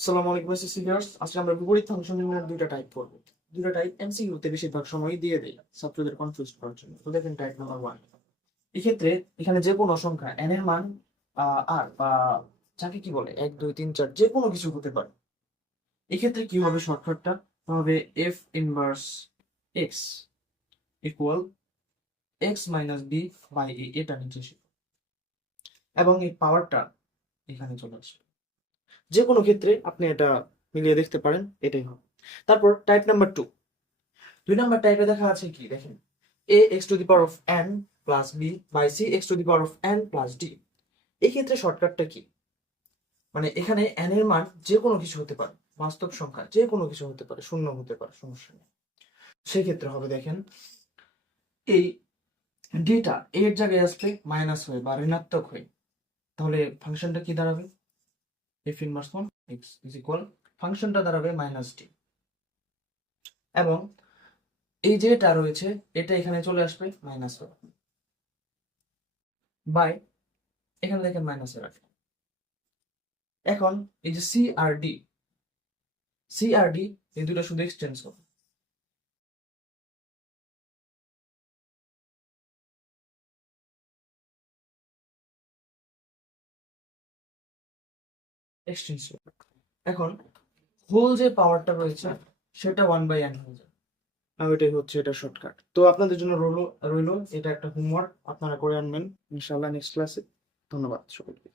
আসসালামু আলাইকুম সিনিয়র্স। আজকে আমরা বিপরীত ফাংশন নির্ণয়ের দুইটা টাইপ করব। দুইটা টাইপ এমসিকিউ তে বেশিরভাগ সময় দিয়ে দেই ছাত্রদের কনফিউজ করার জন্য। তো দেখেন টাইপ নাম্বার 1। এক্ষেত্রে এখানে যে কোনো সংখ্যা n এর মান আর বা যাকে কি বলে 1 2 3 4 যে কোনো কিছু হতে পারে। এক্ষেত্রে কি হবে, শর্টকাটটা হবে f inverse x equal x minus b by a, এটা নিচে শিখো এবং এই পাওয়ারটা এখানে চলে আসবে। যে কোনো ক্ষেত্রে আপনি এটা মিলিয়ে দেখতে পারেন, এটাই হবে। তারপর টাইপ নাম্বার 2। 2 নাম্বার টাইপে দেখা আছে কি দেখেন, a x to the power of n plus b by c x to the power of n plus d। এই ক্ষেত্রে শর্টকাটটা কি, মানে এখানে n এর মান যে কোনো কিছু হতে পারে, বাস্তব সংখ্যা যে কোনো কিছু হতে পারে, শূন্য হতে পারে, সমস্যা নেই। সেই ক্ষেত্রে হবে দেখেন, এই ডিটা এর জায়গায় আসবে মাইনাস হয়ে বা ঋণাত্মক হয়ে, তাহলে ফাংশনটা কি দাঁড়াবে, f inverse 1 x is equal ফাংশনটা দাঁড়াবে মাইনাস d, এবং এই যেটা রয়েছে এটা এখানে চলে আসবে মাইনাস বাই, এখানে দেখেন মাইনাসে রাখেন। এখন এই যে সি আর ডি, এই দুটো শুধু এক্সটেন্স হবে। এক্সটেন্স এখন হোল যে পাওয়ারটা রয়েছে সেটা 1/n হয়ে যাবে। আর ওইটাই হচ্ছে এটা শর্টকাট। তো আপনাদের জন্য রইলো এটা একটা হোমওয়ার্ক, আপনারা করে আনবেন ইনশাআল্লাহ নেক্সট ক্লাসে। ধন্যবাদ সকলকে।